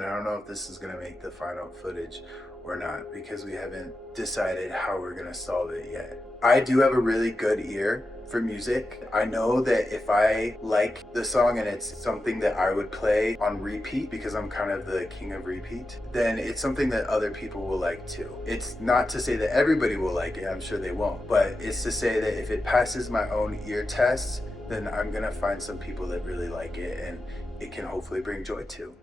And I don't know if this is gonna make the final footage or not because we haven't decided how we're gonna solve it yet. I do have a really good ear for music. I know that if I like the song and it's something that I would play on repeat because I'm kind of the king of repeat, then it's something that other people will like too. It's not to say that everybody will like it, I'm sure they won't, but it's to say that if it passes my own ear test, then I'm gonna find some people that really like it and it can hopefully bring joy too.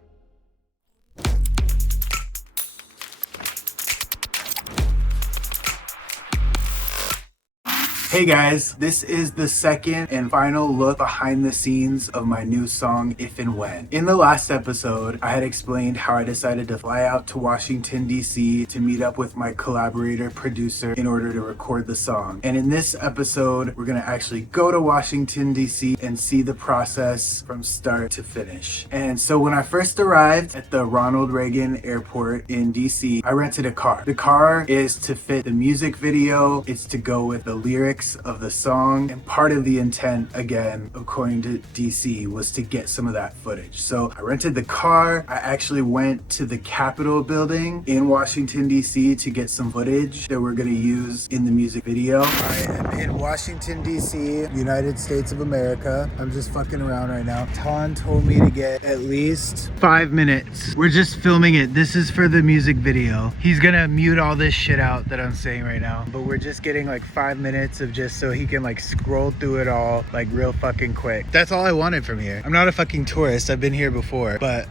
Hey guys, this is the second and final look behind the scenes of my new song, If and When. In the last episode, I had explained how I decided to fly out to Washington, D.C. to meet up with my collaborator producer in order to record the song. And in this episode, we're gonna actually go to Washington, D.C. and see the process from start to finish. And so when I first arrived at the Ronald Reagan Airport in D.C., I rented a car. The car is to fit the music video, it's to go with the lyrics of the song, and part of the intent, again, according to DC, was to get some of that footage. So I rented the car. I actually went to the Capitol building in Washington, DC to get some footage that we're gonna use in the music video. I am in Washington, DC, United States of America. I'm just fucking around right now. Ton told me to get at least 5 minutes. We're just filming it. This is for the music video. He's gonna mute all this shit out that I'm saying right now, but we're just getting like 5 minutes of just so he can like scroll through it all like real fucking quick. That's all I wanted from here. I'm not a fucking tourist. I've been here before, but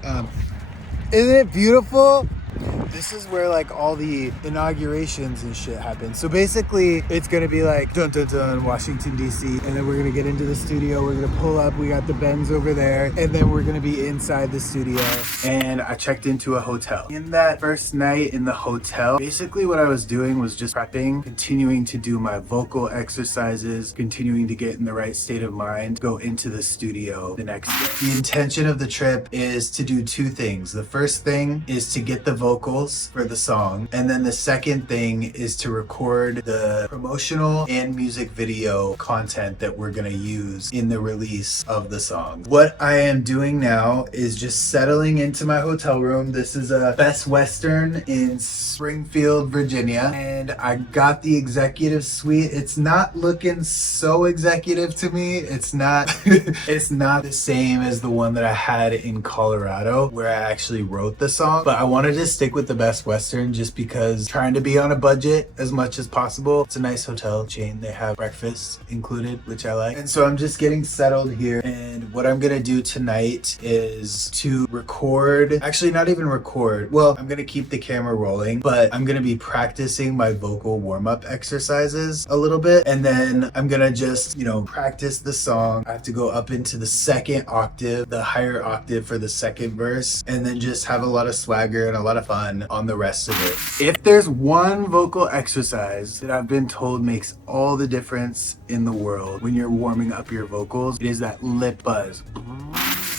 isn't it beautiful? This is where like all the inaugurations and shit happen. So basically it's gonna be like dun dun dun Washington DC, and then we're gonna get into the studio, we're gonna pull up, we got the Benz over there, and then we're gonna be inside the studio. And I checked into a hotel. In that first night in the hotel, basically what I was doing was just prepping, continuing to do my vocal exercises, continuing to get in the right state of mind, go into the studio the next day. The intention of the trip is to do two things. The first thing is to get the vocals for the song, and then the second thing is to record the promotional and music video content that we're gonna use in the release of the song. What I am doing now is just settling into my hotel room. This is a Best Western in Springfield, Virginia, and I got the executive suite. It's not looking so executive to me. It's not it's not the same as the one that I had in Colorado where I actually wrote the song, but I wanted to stick with the Best Western just because trying to be on a budget as much as possible. It's a nice hotel chain. They have breakfast included, which I like. And so I'm just getting settled here, and what I'm gonna do tonight is to record, actually not even record, well, I'm gonna keep the camera rolling, but I'm gonna be practicing my vocal warm-up exercises a little bit, and then I'm gonna just, practice the song. I have to go up into the second octave, the higher octave for the second verse, and then just have a lot of swagger and a lot of fun on the rest of it. If there's one vocal exercise that I've been told makes all the difference in the world when you're warming up your vocals, it is that lip buzz.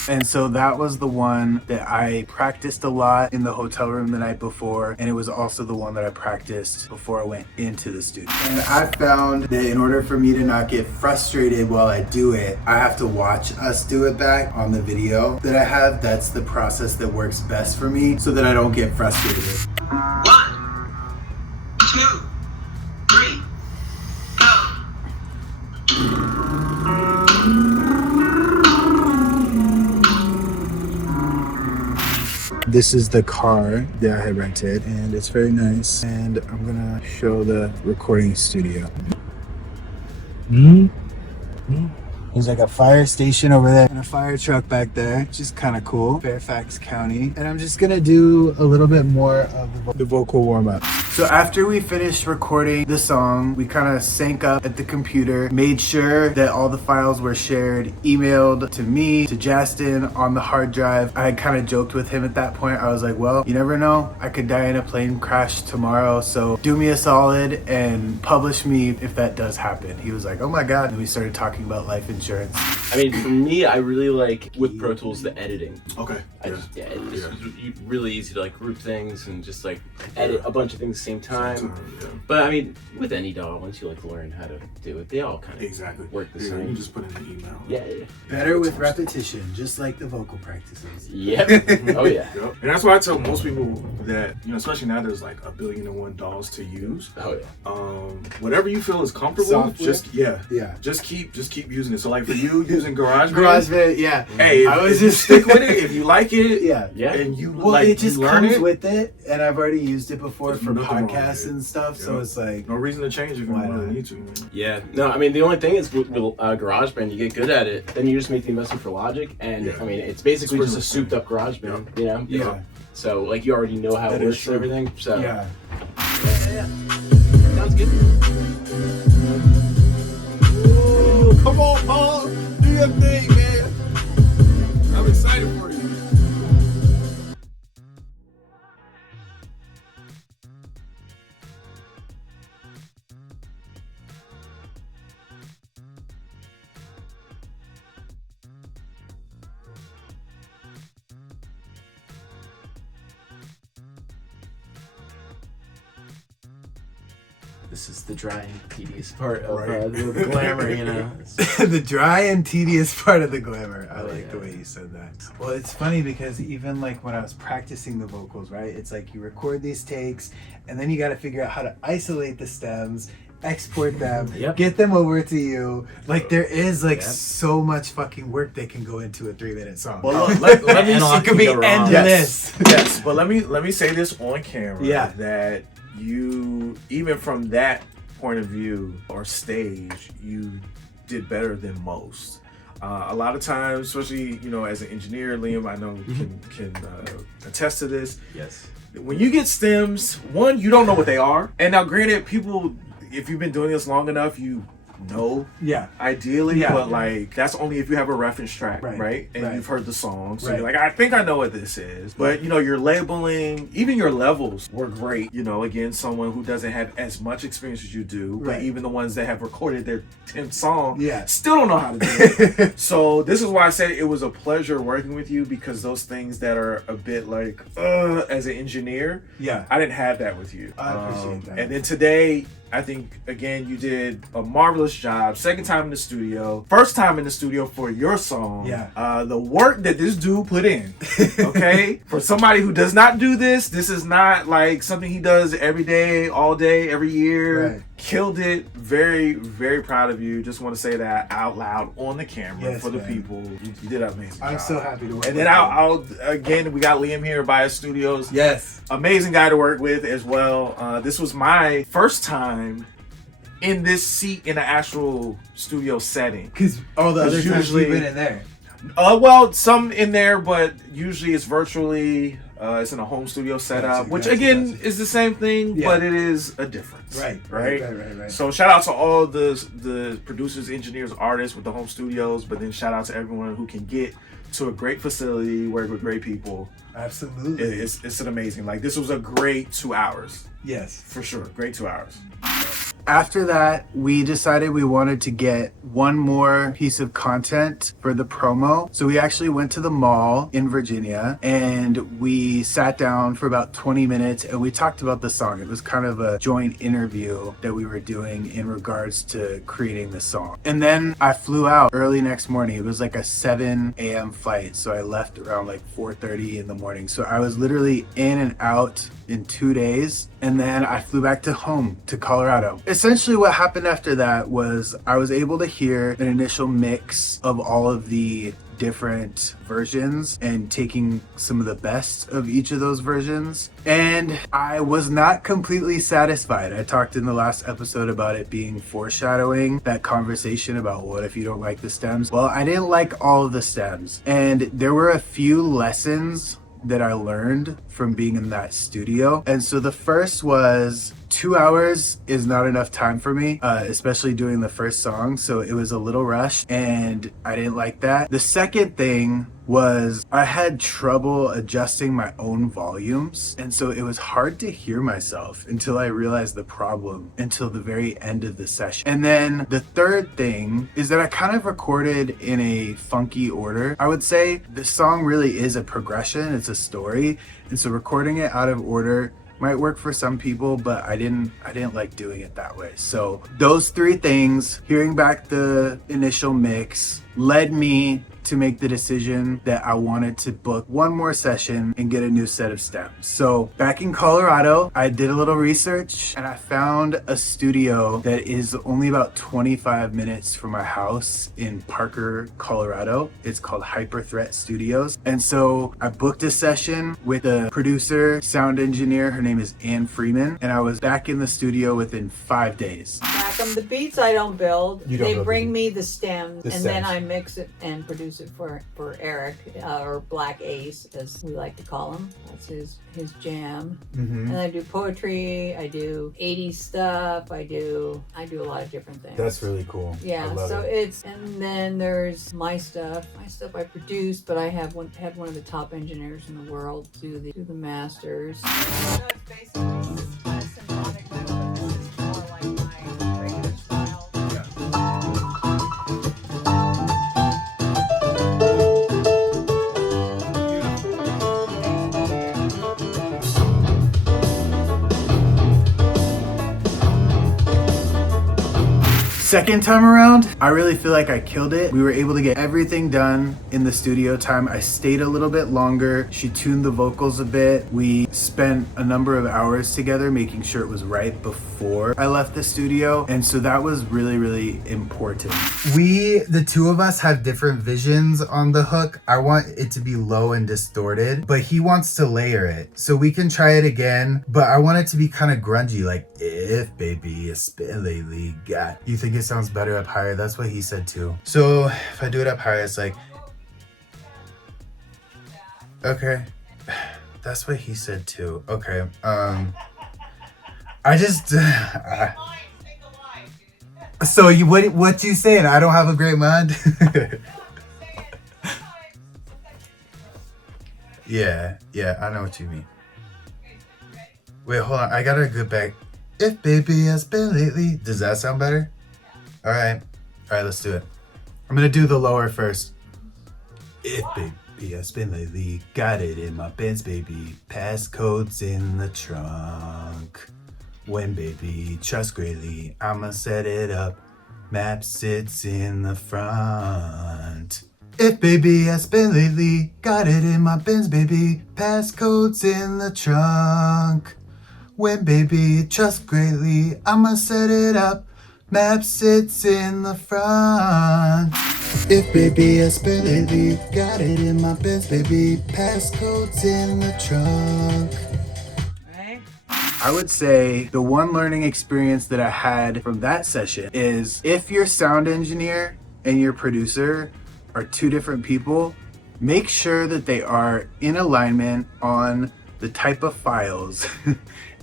And so that was the one that I practiced a lot in the hotel room the night before, and it was also the one that I practiced before I went into the studio. And I found that in order for me to not get frustrated while I do it, I have to watch us do it back on the video that I have. That's the process that works best for me so that I don't get frustrated. 1, 2, 3, go. This is the car that I had rented, and it's very nice. And I'm gonna show the recording studio. There's like a fire station over there and a fire truck back there, which is kind of cool. Fairfax County. And I'm just gonna do a little bit more of the vocal warm-up. So after we finished recording the song, we kind of sank up at the computer, made sure that all the files were shared, emailed to me, to Justin on the hard drive. I had kind of joked with him at that point. I was like, well, you never know. I could die in a plane crash tomorrow, so do me a solid and publish me if that does happen. He was like, oh my God. And we started talking about life and insurance. I mean, for me, I really like with Pro Tools the editing. Okay. It's really easy to like group things and just like edit a bunch of things at the same time. Yeah. But I mean, with any DAW, once you like learn how to do it, they all kind of Exactly. work the You same. just put in the email. Yeah. Better with repetition, just like the vocal practices. Yep. Oh yeah. Yep. And that's why I tell most people that, especially now there's like 1,000,000,001 DAWs to use. Oh yeah. Whatever you feel is comfortable, Software? just keep using it. So like for you using GarageBand, GarageBand, yeah. hey, I was if you just stick with it, if you like it, yeah. Yeah. and you Well, like it just you learn comes it, with it, and I've already used it before There's for nothing wrong podcasts with it. and stuff. So Yeah. it's like, no reason to change if you Why really not? need to. Man. Yeah. No, I mean the only thing is with GarageBand, you get good at it, then you just make the investment for Logic, and Yeah. I mean it's basically It's just a souped up GarageBand, you know? yeah, So like you already know how That it is works true. and everything. So yeah. yeah. Sounds good. Come on, Paul, do your thing, man. I'm excited for you. This is the dry and tedious part of Right. the glamour, you know. The dry and tedious part of the glamour. I Oh, like yeah. the way you said that. Well, it's funny because even like when I was practicing the vocals, right? It's like you record these takes and then you got to figure out how to isolate the stems, export them, Yep. get them over to you. Like there is like Yep. so much fucking work that can go into a 3-minute song. Well, let me And a lot it could be can go wrong. endless. Yes, but let me say this on camera. Yeah. That you, even from that point of view or stage, you did better than most. A lot of times, especially as an engineer, Liam, I know can attest to this. Yes. When you get stems, one, you don't know what they are, and now granted, people, if you've been doing this long enough, you know Yeah. ideally, Yeah. but like that's only if you have a reference track, Right, right? And right. you've heard the song, so Right. you're like, I think I know what this is. But your labeling, even your levels were great. Again, someone who doesn't have as much experience as you do, but Right. even the ones that have recorded their 10th song, Yeah. still don't know how to do it. So this is why I said it was a pleasure working with you, because those things that are a bit like, as an engineer, Yeah. I didn't have that with you. I appreciate that. And then today, I think, again, you did a marvelous job. Second time in the studio. First time in the studio for your song. Yeah. The work that this dude put in, okay? For somebody who does not do this is not like something he does every day, all day, every year. Right. Killed it. Very, very proud of you. Just want to say that out loud on the camera Yes, for the man. people. You did an amazing job. I'm so happy to work And with then you. I'll again, we got Liam here by his studios. Yes. Amazing guy to work with as well. This was my first time in this seat in an actual studio setting. Because all the other Because times usually- you've been in there. Well, some in there, but usually it's virtually. It's in a home studio setup, Gotcha, which gotcha, again gotcha. is the same thing, Yeah. but it is a difference. Right. Right. So shout out to all the producers, engineers, artists with the home studios, but then shout out to everyone who can get to a great facility, work with great people. Absolutely. It's an amazing. Like this was a great 2 hours. Yes. For sure. Great 2 hours. After that, we decided we wanted to get one more piece of content for the promo. So we actually went to the mall in Virginia and we sat down for about 20 minutes and we talked about the song. It was kind of a joint interview that we were doing in regards to creating the song. And then I flew out early next morning. It was like a 7 a.m. flight. So I left around like 4:30 in the morning. So I was literally in and out in 2 days, and then I flew back to home to Colorado. Essentially what happened after that was I was able to hear an initial mix of all of the different versions and taking some of the best of each of those versions, and I was not completely satisfied. I talked in the last episode about it being foreshadowing that conversation about what if you don't like the stems. Well, I didn't like all of the stems, and there were a few lessons that I learned from being in that studio. And so the first was 2 hours is not enough time for me, especially doing the first song. So it was a little rushed and I didn't like that. The second thing was I had trouble adjusting my own volumes, and so it was hard to hear myself until I realized the problem until the very end of the session. And then the third thing is that I kind of recorded in a funky order. I would say the song really is a progression, it's a story, and so recording it out of order might work for some people, but I didn't like doing it that way. So those three things, hearing back the initial mix, led me to make the decision that I wanted to book one more session and get a new set of stems. So back in Colorado, I did a little research and I found a studio that is only about 25 minutes from my house in Parker, Colorado. It's called Hyper Threat Studios. And so I booked a session with a producer, sound engineer. Her name is Ann Freeman. And I was back in the studio within 5 days. The beats I don't build. You don't They build bring the- me the stems, the and then stems. I mix it and produce it for Eric, or Black Ace, as we like to call him. That's his jam. Mm-hmm. And I do poetry. I do 80s stuff. I do a lot of different things. That's really cool. Yeah, I love so it. it's, and then there's my stuff. My stuff I produce, but I had one of the top engineers in the world do the masters. So it's basically a symphonic mode, but this is more like my regular style. Second time around, I really feel like I killed it. We were able to get everything done in the studio time. I stayed a little bit longer. She tuned the vocals a bit. We spent a number of hours together making sure it was right before I left the studio. And so that was really, really important. The two of us have different visions on the hook. I want it to be low and distorted, but he wants to layer it. So we can try it again, but I want it to be kind of grungy, like if baby it's been lately got. You think it sounds better up higher? That's what he said too. So if I do it up higher, it's like, okay. That's what he said too. Okay. I just so you what you saying? I don't have a great mind. Yeah, I know what you mean. Wait, hold on. I gotta go back. If baby has been lately. Does that sound better? All right, let's do it. I'm gonna do the lower first. If baby has been lately, got it in my Benz, baby. Passcodes in the trunk. When baby, trust greatly, I'ma set it up. Map sits in the front. If baby has been lately, got it in my Benz, baby. Passcodes in the trunk. When baby, trust greatly, I'ma set it up. Map sits in the front. If baby has been lately, got it in my Benz, baby. Passcodes in the trunk. Right? I would say the one learning experience that I had from that session is if your sound engineer and your producer are two different people, make sure that they are in alignment on the type of files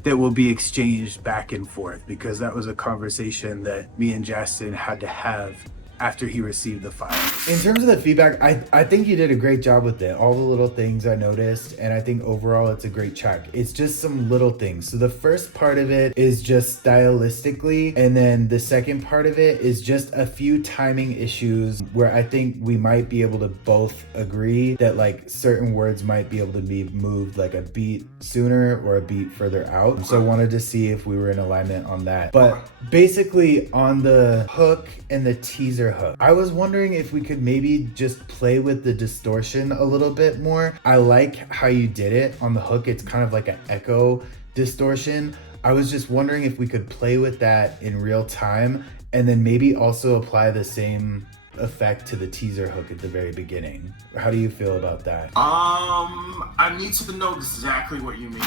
that will be exchanged back and forth, because that was a conversation that me and Justin had to have after he received the file. In terms of the feedback, I think you did a great job with it. All the little things I noticed, and I think overall it's a great track. It's just some little things. So the first part of it is just stylistically, and then the second part of it is just a few timing issues where I think we might be able to both agree that like certain words might be able to be moved like a beat sooner or a beat further out. So I wanted to see if we were in alignment on that. But basically on the hook and the teaser hook, I was wondering if we could maybe just play with the distortion a little bit more. I like how you did it on the hook. It's kind of like an echo distortion. I was just wondering if we could play with that in real time and then maybe also apply the same effect to the teaser hook at the very beginning. How do you feel about that? I need to know exactly what you mean.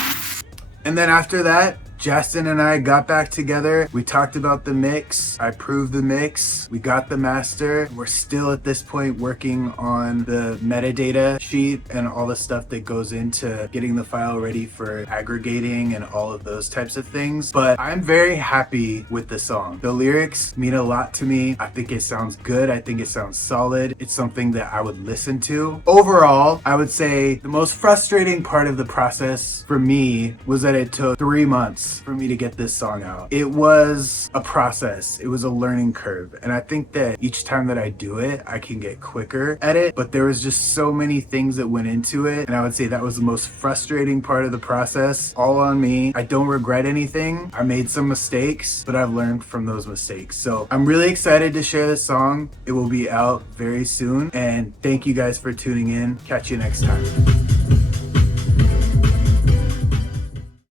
And then after that, Justin and I got back together. We talked about the mix. I proved the mix. We got the master. We're still at this point working on the metadata sheet and all the stuff that goes into getting the file ready for aggregating and all of those types of things. But I'm very happy with the song. The lyrics mean a lot to me. I think it sounds good. I think it sounds solid. It's something that I would listen to. Overall, I would say the most frustrating part of the process for me was that it took 3 months for me to get this song out. It was a process. It was a learning curve. And I think that each time that I do it, I can get quicker at it. But there was just so many things that went into it. And I would say that was the most frustrating part of the process. All on me. I don't regret anything. I made some mistakes, but I've learned from those mistakes. So I'm really excited to share this song. It will be out very soon. And thank you guys for tuning in. Catch you next time.